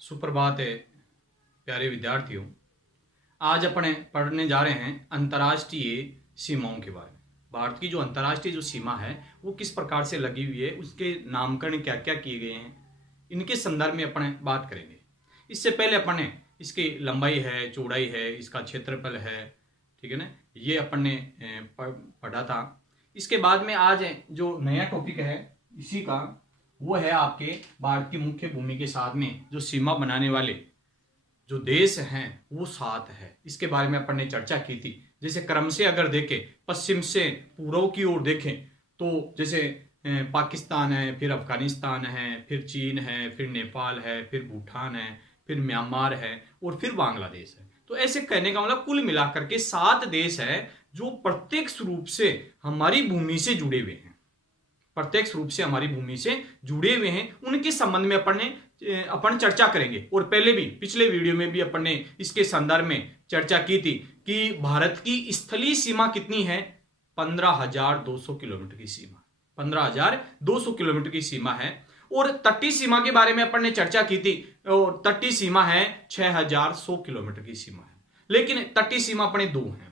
सुप्रभात है प्यारे विद्यार्थियों। आज अपने पढ़ने जा रहे हैं अंतर्राष्ट्रीय सीमाओं के बारे में। भारत की जो अंतर्राष्ट्रीय जो सीमा है वो किस प्रकार से लगी हुई है, उसके नामकरण क्या क्या किए गए हैं, इनके संदर्भ में अपने बात करेंगे। इससे पहले अपने इसकी लंबाई है, चौड़ाई है, इसका क्षेत्रफल है, ठीक है ना, ये अपन ने पढ़ा था। इसके बाद में आज जो नया टॉपिक है इसी का वो है आपके भारत की मुख्य भूमि के साथ में जो सीमा बनाने वाले जो देश हैं वो 7 है। इसके बारे में अपन ने चर्चा की थी। जैसे क्रम से अगर देखें, पश्चिम से पूर्व की ओर देखें तो जैसे पाकिस्तान है, फिर अफगानिस्तान है, फिर चीन है, फिर नेपाल है, फिर भूटान है, फिर म्यांमार है और फिर बांग्लादेश है। तो ऐसे कहने का मतलब कुल मिलाकर के 7 देश है जो प्रत्यक्ष रूप से हमारी भूमि से जुड़े हुए हैं, प्रत्यक्ष रूप से हमारी भूमि से जुड़े हुए हैं। उनके संबंध में अपन चर्चा करेंगे। और पहले भी पिछले वीडियो में भी अपन ने इसके संदर्भ में चर्चा की थी कि भारत की स्थलीय सीमा कितनी है, 15,200 किलोमीटर की सीमा, 15,200 किलोमीटर की सीमा है। और तटीय सीमा के बारे में अपन ने चर्चा की थी और तटीय सीमा है 6,100 किलोमीटर की सीमा है। लेकिन तटीय सीमा अपने 2 हैं।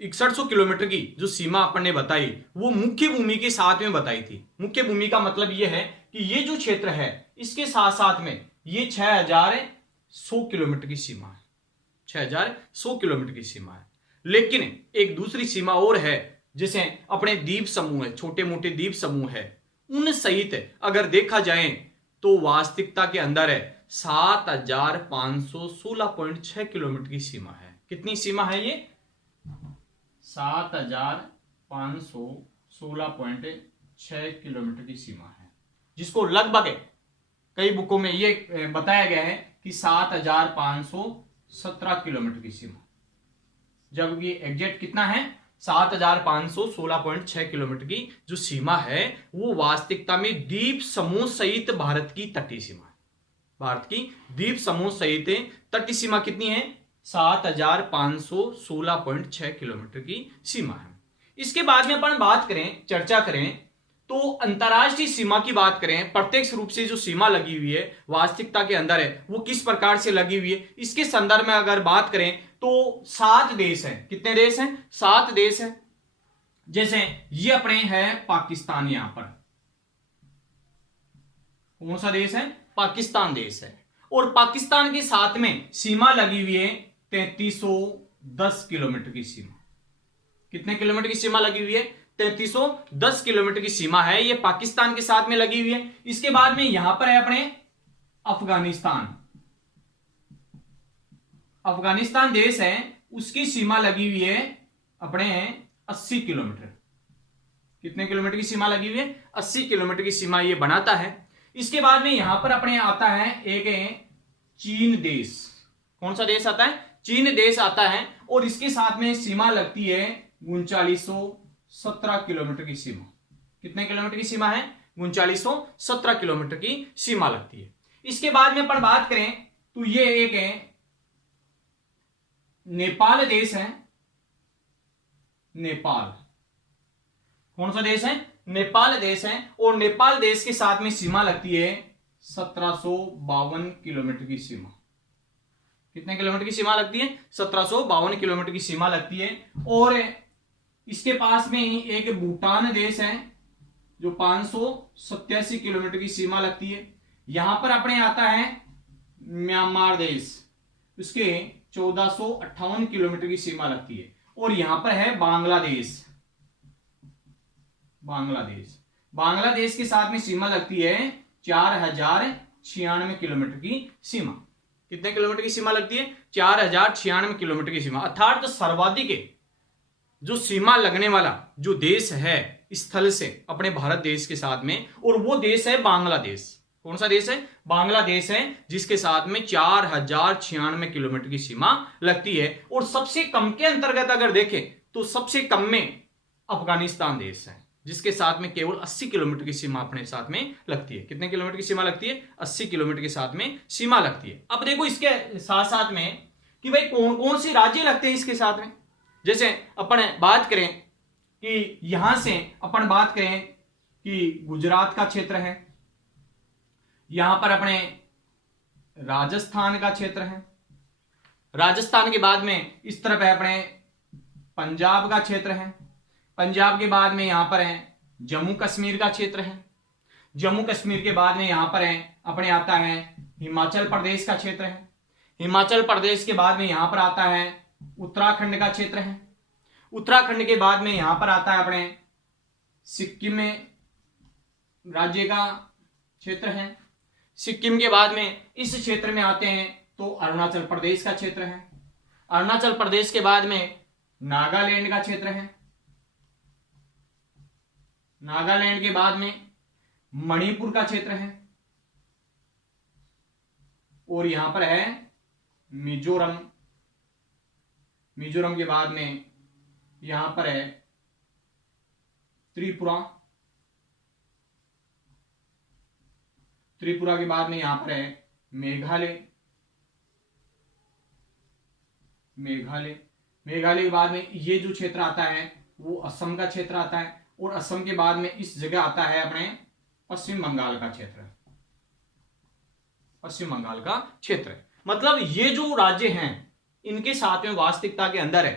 6100 किलोमीटर की जो सीमा अपन ने बताई वो मुख्य भूमि के साथ में बताई थी। मुख्य भूमि का मतलब ये है कि ये जो क्षेत्र है इसके साथ साथ में ये 6,100 किलोमीटर की सीमा है, 6,100 किलोमीटर की सीमा है। लेकिन एक दूसरी सीमा और है, जैसे अपने द्वीप समूह है, छोटे मोटे द्वीप समूह है, उन सहित अगर देखा जाए तो वास्तविकता के अंदर है 7,516.6 किलोमीटर की सीमा है। कितनी सीमा है ये? 7,516.6 किलोमीटर की सीमा है, जिसको लगभग कई बुकों में ये बताया गया है कि 7,517 किलोमीटर की सीमा, जब ये एग्जैक्ट कितना है 7,516.6 किलोमीटर की जो सीमा है वो वास्तविकता में द्वीप समूह सहित भारत की तटीय सीमा है। भारत की द्वीप समूह सहित तटीय सीमा कितनी है? 7,516.6 किलोमीटर की सीमा है। इसके बाद में अपन बात करें, चर्चा करें तो अंतर्राष्ट्रीय सीमा की बात करें, प्रत्यक्ष रूप से जो सीमा लगी हुई है वास्तविकता के अंदर है वो किस प्रकार से लगी हुई है, इसके संदर्भ में अगर बात करें तो 7 देश हैं। कितने देश हैं? 7 देश हैं। जैसे ये अपने है पाकिस्तान, यहां पर कौन सा देश है? पाकिस्तान देश है। और पाकिस्तान के साथ में सीमा लगी हुई है 3,310 किलोमीटर की सीमा। कितने किलोमीटर की सीमा लगी हुई है? 3,310 किलोमीटर की सीमा है, ये पाकिस्तान के साथ में लगी हुई है। इसके बाद में यहां पर है अपने अफगानिस्तान। अफगानिस्तान देश है, उसकी सीमा लगी हुई है अपने 80 किलोमीटर। कितने किलोमीटर की सीमा लगी हुई है? 80 किलोमीटर की सीमा ये बनाता है। इसके बाद में यहां पर अपने आता है एक चीन देश। कौन सा देश आता है? चीन देश आता है। और इसके साथ में सीमा लगती है 3917 किलोमीटर की सीमा। कितने किलोमीटर की सीमा है? 3917 किलोमीटर की सीमा लगती है। इसके बाद में अपन बात करें तो ये एक है नेपाल देश है। नेपाल कौन सा देश है? नेपाल देश है। और नेपाल देश के साथ में सीमा लगती है 1752 किलोमीटर की सीमा। कितने किलोमीटर की सीमा लगती है? 1752 किलोमीटर की सीमा लगती है। और इसके पास में ही एक भूटान देश है जो 587 किलोमीटर की सीमा लगती है। यहां पर अपने आता है म्यांमार देश, उसके 1458 किलोमीटर की सीमा लगती है। और यहां पर है बांग्लादेश। बांग्लादेश के साथ में सीमा लगती है 4,096 किलोमीटर की सीमा। कितने किलोमीटर की सीमा लगती है? 4,096 किलोमीटर की सीमा। अर्थात तो सर्वाधिक जो सीमा लगने वाला जो देश है स्थल से अपने भारत देश के साथ में, और वो देश है बांग्लादेश। कौन सा देश है? बांग्लादेश है, जिसके साथ में 4,096 किलोमीटर की सीमा लगती है। और सबसे कम के अंतर्गत अगर देखें तो सबसे कम में अफगानिस्तान देश है, जिसके साथ में केवल 80 किलोमीटर की सीमा अपने साथ में लगती है। कितने किलोमीटर की सीमा लगती है? 80 किलोमीटर के साथ में सीमा लगती है। अब देखो इसके साथ साथ में कि भाई कौन कौन से राज्य लगते हैं इसके साथ में। जैसे अपन बात करें कि यहां से अपन बात करें कि गुजरात का क्षेत्र है, यहां पर अपने राजस्थान का क्षेत्र है। राजस्थान के बाद में इस तरफ है अपने पंजाब का क्षेत्र है। पंजाब के बाद में यहां पर है जम्मू कश्मीर का क्षेत्र है। जम्मू कश्मीर के बाद में यहां पर है अपने आता है हिमाचल प्रदेश का क्षेत्र है। हिमाचल प्रदेश के बाद में यहां पर आता है उत्तराखंड का क्षेत्र है। उत्तराखंड के बाद में यहां पर आता है अपने सिक्किम में राज्य का क्षेत्र है। सिक्किम के बाद में इस क्षेत्र में आते हैं तो अरुणाचल प्रदेश का क्षेत्र है। अरुणाचल प्रदेश के बाद में नागालैंड का क्षेत्र है। नागालैंड के बाद में मणिपुर का क्षेत्र है और यहां पर है मिजोरम। मिजोरम के बाद में यहां पर है त्रिपुरा। त्रिपुरा के बाद में यहां पर है मेघालय। मेघालय के बाद में ये जो क्षेत्र आता है वो असम का क्षेत्र आता है और असम के बाद में इस जगह आता है अपने पश्चिम बंगाल का क्षेत्र। पश्चिम बंगाल का क्षेत्र मतलब ये जो राज्य हैं इनके साथ में वास्तविकता के अंदर है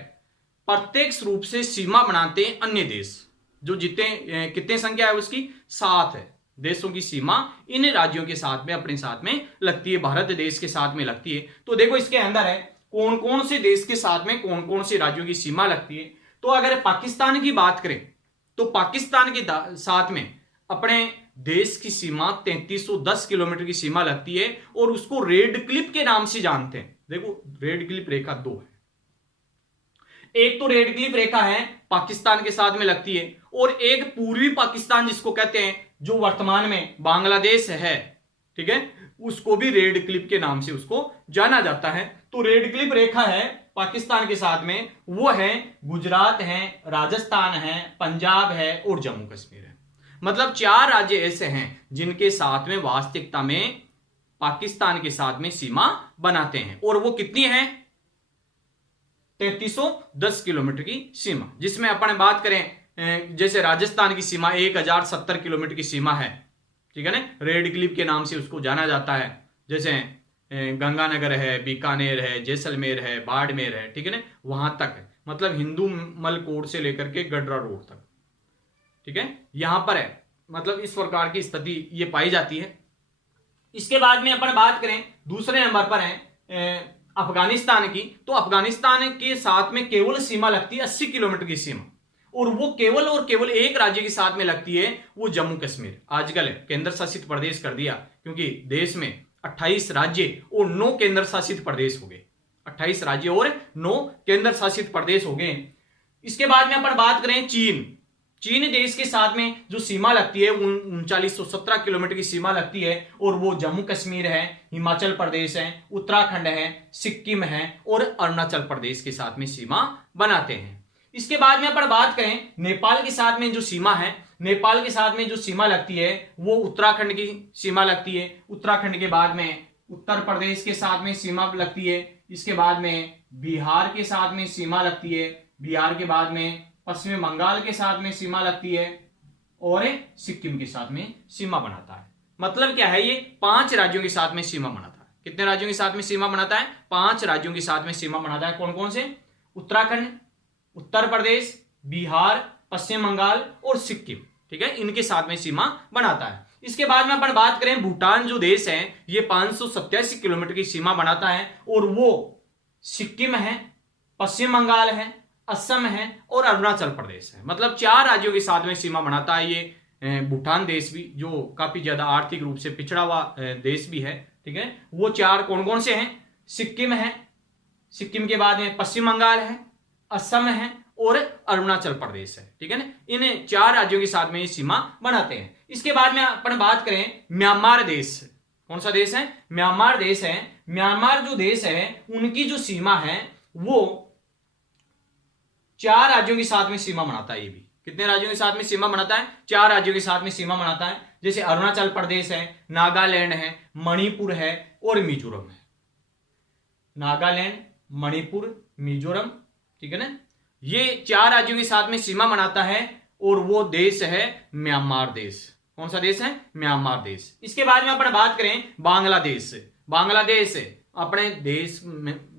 प्रत्यक्ष रूप से सीमा बनाते हैं अन्य देश। जो जितने कितने संख्या है उसकी 7 है देशों की सीमा इन राज्यों के साथ में अपने साथ में लगती है। भारत देश के साथ में लगती है। तो देखो इसके अंदर है कौन कौन से देश के साथ में कौन कौन से राज्यों की सीमा लगती है। तो अगर पाकिस्तान की बात करें तो पाकिस्तान के साथ में अपने देश की सीमा 3310 किलोमीटर की सीमा लगती है और उसको रेड क्लिप के नाम से जानते हैं। देखो रेड क्लिप रेखा 2 है। एक तो रेड क्लिप रेखा है पाकिस्तान के साथ में लगती है और एक पूर्वी पाकिस्तान जिसको कहते हैं जो वर्तमान में बांग्लादेश है, ठीक है, उसको भी रेड क्लिप के नाम से उसको जाना जाता है। तो रेड क्लिप रेखा है पाकिस्तान के साथ में वो है गुजरात है, राजस्थान है, पंजाब है और जम्मू कश्मीर है। मतलब 4 राज्य ऐसे हैं जिनके साथ में वास्तविकता में पाकिस्तान के साथ में सीमा बनाते हैं और वो कितनी है 3310 किलोमीटर की सीमा। जिसमें अपन बात करें जैसे राजस्थान की सीमा 1070 किलोमीटर की सीमा है, ठीक है ना, रेड क्लिप के नाम से उसको जाना जाता है। जैसे गंगानगर है, बीकानेर है, जैसलमेर है, बाड़मेर है, ठीक है ना, वहां तक है। मतलब हिंदू मलकोट से लेकर के गडरा रोड तक, ठीक है, यहां पर है। मतलब इस प्रकार की स्थिति ये पाई जाती है। इसके बाद में अपन बात करें दूसरे नंबर पर है अफगानिस्तान की। तो अफगानिस्तान के साथ में केवल सीमा लगती है 80 किलोमीटर की सीमा और वो केवल एक राज्य के साथ में लगती है, वो जम्मू कश्मीर। आजकल केंद्र शासित प्रदेश कर दिया क्योंकि देश में 28 राज्य और 9 केंद्र शासित प्रदेश हो गए। 28 राज्य और 9 केंद्र शासित प्रदेश हो गए। इसके बाद में अपन बात करें चीन देश के साथ में जो सीमा लगती है 3917 किलोमीटर की सीमा लगती है और वो जम्मू कश्मीर है, हिमाचल प्रदेश है, उत्तराखंड है, सिक्किम है और अरुणाचल प्रदेश के साथ में सीमा बनाते हैं। इसके बाद में अपन बात करें नेपाल के साथ में जो सीमा है, नेपाल के साथ में जो सीमा लगती है वो उत्तराखंड की सीमा लगती है। उत्तराखंड के बाद में उत्तर प्रदेश के साथ में सीमा लगती है। इसके बाद में बिहार के साथ में सीमा लगती है। बिहार के बाद में पश्चिम बंगाल के साथ में सीमा लगती है और सिक्किम के साथ में सीमा बनाता है। मतलब क्या है, ये 5 राज्यों के साथ में सीमा बनाता है। कितने राज्यों के साथ में सीमा बनाता है? 5 राज्यों के साथ में सीमा बनाता है। कौन कौन से? उत्तराखंड, उत्तर प्रदेश, बिहार, पश्चिम बंगाल और सिक्किम, ठीक है, इनके साथ में सीमा बनाता है। इसके बाद में अपन बात करें भूटान जो देश है ये 587 किलोमीटर की सीमा बनाता है और वो सिक्किम है, पश्चिम बंगाल है, असम है और अरुणाचल प्रदेश है। मतलब 4 राज्यों के साथ में सीमा बनाता है ये भूटान देश भी, जो काफी ज्यादा आर्थिक रूप से पिछड़ा हुआ देश भी है, ठीक है। वो 4 कौन कौन से हैं? सिक्किम है, सिक्किम के बाद में पश्चिम बंगाल है, असम है और अरुणाचल प्रदेश है, ठीक है ना। इन 4 राज्यों के साथ में ये सीमा बनाते हैं। इसके बाद में अपन बात करें म्यांमार देश। कौन सा देश है? म्यांमार देश है। म्यांमार जो देश है उनकी जो सीमा है वो 4 राज्यों के साथ में सीमा बनाता है। ये भी कितने राज्यों के साथ में सीमा बनाता है? 4 राज्यों के साथ में सीमा बनाता है। जैसे अरुणाचल प्रदेश है, नागालैंड है, मणिपुर है और मिजोरम है। नागालैंड, मणिपुर, मिजोरम, ठीक है ना, ये 4 राज्यों के साथ में सीमा बनाता है और वो देश है म्यांमार देश। कौन सा देश है? म्यांमार देश। इसके बाद में अपन बात करें बांग्लादेश। बांग्लादेश अपने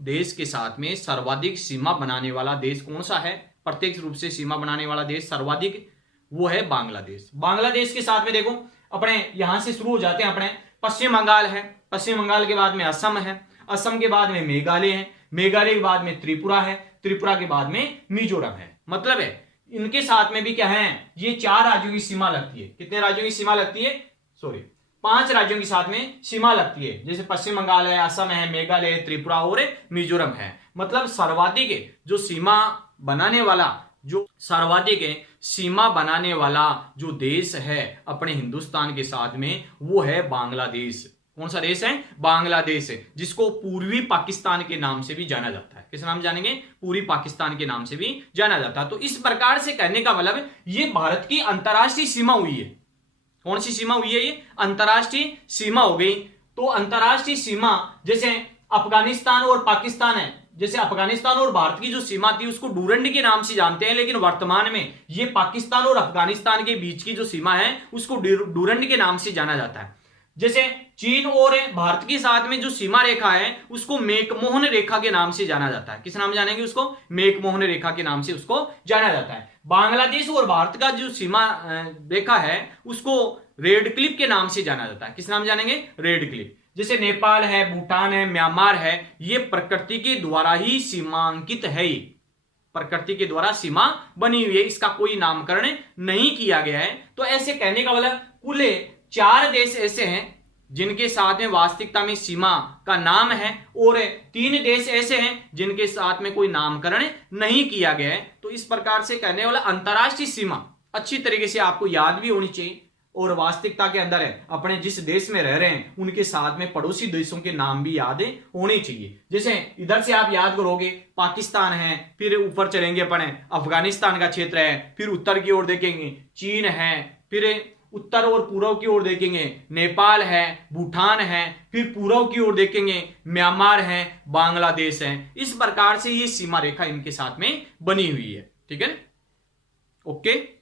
देश के साथ में सर्वाधिक सीमा बनाने वाला देश कौन सा है? प्रत्यक्ष रूप से सीमा बनाने वाला देश सर्वाधिक, वो है बांग्लादेश। बांग्लादेश के साथ में देखो अपने यहां से शुरू हो जाते हैं, अपने पश्चिम बंगाल है, पश्चिम बंगाल के बाद में असम है, असम के बाद में मेघालय है, मेघालय के बाद में त्रिपुरा है, त्रिपुरा के बाद में मिजोरम है। मतलब है इनके साथ में भी क्या है, ये 4 राज्यों की सीमा लगती है। कितने राज्यों की सीमा लगती है? 5 राज्यों के साथ में सीमा लगती है, जैसे पश्चिम बंगाल है, असम है, मेघालय, त्रिपुरा और मिजोरम है। मतलब सर्वाधिक जो सीमा बनाने वाला, जो सर्वाधिक सीमा बनाने वाला जो देश है अपने हिंदुस्तान के साथ में, वो है बांग्लादेश। कौन सा देश है? बांग्लादेश, जिसको पूर्वी पाकिस्तान के नाम से भी जाना जाता है। किस नाम जानेंगे? पूर्वी पाकिस्तान के नाम से भी जाना जाता है। तो इस प्रकार से कहने का मतलब ये भारत की अंतरराष्ट्रीय सीमा हुई है। कौन सी सीमा हुई है? ये अंतरराष्ट्रीय सीमा हो गई। तो अंतरराष्ट्रीय सीमा जैसे अफगानिस्तान और पाकिस्तान है, जैसे अफगानिस्तान और भारत की जो सीमा थी उसको डूरंड के नाम से जानते हैं, लेकिन वर्तमान में ये पाकिस्तान और अफगानिस्तान के बीच की जो सीमा है उसको डूरंड के नाम से जाना जाता है। जैसे चीन और भारत के साथ में जो सीमा रेखा है उसको मैकमोहन रेखा के नाम से जाना जाता है। किस नाम जानेंगे उसको? मैकमोहन रेखा के नाम से उसको जाना जाता है। बांग्लादेश और भारत का जो सीमा रेखा है उसको रेड क्लिफ के नाम से जाना जाता है। किस नाम जानेंगे? Red Cliff. जैसे नेपाल है, भूटान है, म्यांमार है, ये प्रकृति के द्वारा ही सीमांकित है, प्रकृति के द्वारा सीमा बनी हुई है, इसका कोई नामकरण नहीं किया गया है। तो ऐसे कहने का मतलब कुल 4 देश ऐसे हैं जिनके साथ में वास्तविकता में सीमा का नाम है, और 3 देश ऐसे हैं जिनके साथ में कोई नामकरण नहीं किया गया है। तो इस प्रकार से कहने वाला अंतरराष्ट्रीय सीमा अच्छी तरीके से आपको याद भी होनी चाहिए, और वास्तविकता के अंदर है अपने जिस देश में रह रहे हैं उनके साथ में पड़ोसी देशों के नाम भी याद होने चाहिए। जैसे इधर से आप याद करोगे पाकिस्तान है, फिर ऊपर चलेंगे अपने अफगानिस्तान का क्षेत्र है, फिर उत्तर की ओर देखेंगे चीन है, फिर उत्तर और पूर्व की ओर देखेंगे नेपाल है, भूटान है, फिर पूर्व की ओर देखेंगे म्यांमार है, बांग्लादेश है। इस प्रकार से ये सीमा रेखा इनके साथ में बनी हुई है। ठीक है, ओके।